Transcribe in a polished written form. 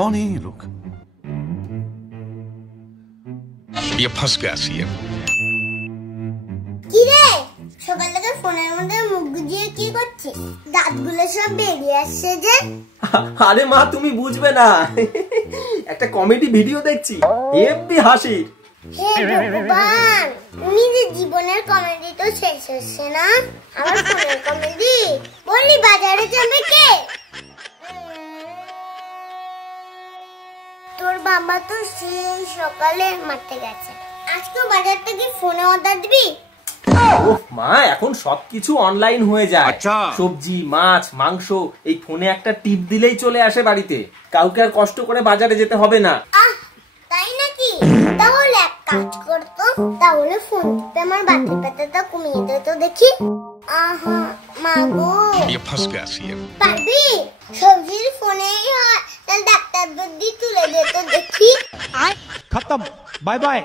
कौन है ये लोग? ये फंस गया सीएम। কি রে সকাল থেকে ফোনের মধ্যে মুখ গুজিয়ে কি করছিস? দাঁতগুলো সব বেরিয়ে আসছে যে। আরে মা তুমি বুঝবে না, একটা কমেডি ভিডিও দেখছি, হেব্বি হাসির। হে ভগবান, নিজের জীবনের কমেডি তো শেষ হচ্ছে না, আমার ফোনের কমেডি। বলি বাজারে যাবে কে? তোর বাবা তো সেই সকালে মারতে গেছে, আজকে বাজার থেকে ফোনে অর্ডার দিবি? ওহ মা, এখন সবকিছু অনলাইন হয়ে যায়। সবজি, মাছ, মাংস এই ফোনে একটা টিপ দিলেই চলে আসে বাড়িতে, কাউকে আর কষ্ট করে বাজারে যেতে হবে না। আহ, তাই নাকি? তাহলে এক কাজ করতো, তাহলে ফোন টিপে আমার বাতির ব্যথাটা কমিয়ে দে তো দেখি। আহা মাগো, ये फंस गया सीएम। পারবি? সবজির ফোনেই হয়, তাহলে ডাক্তার বুদ্ধি তুলে দে তো দেখি। खत्म, बाय बाय।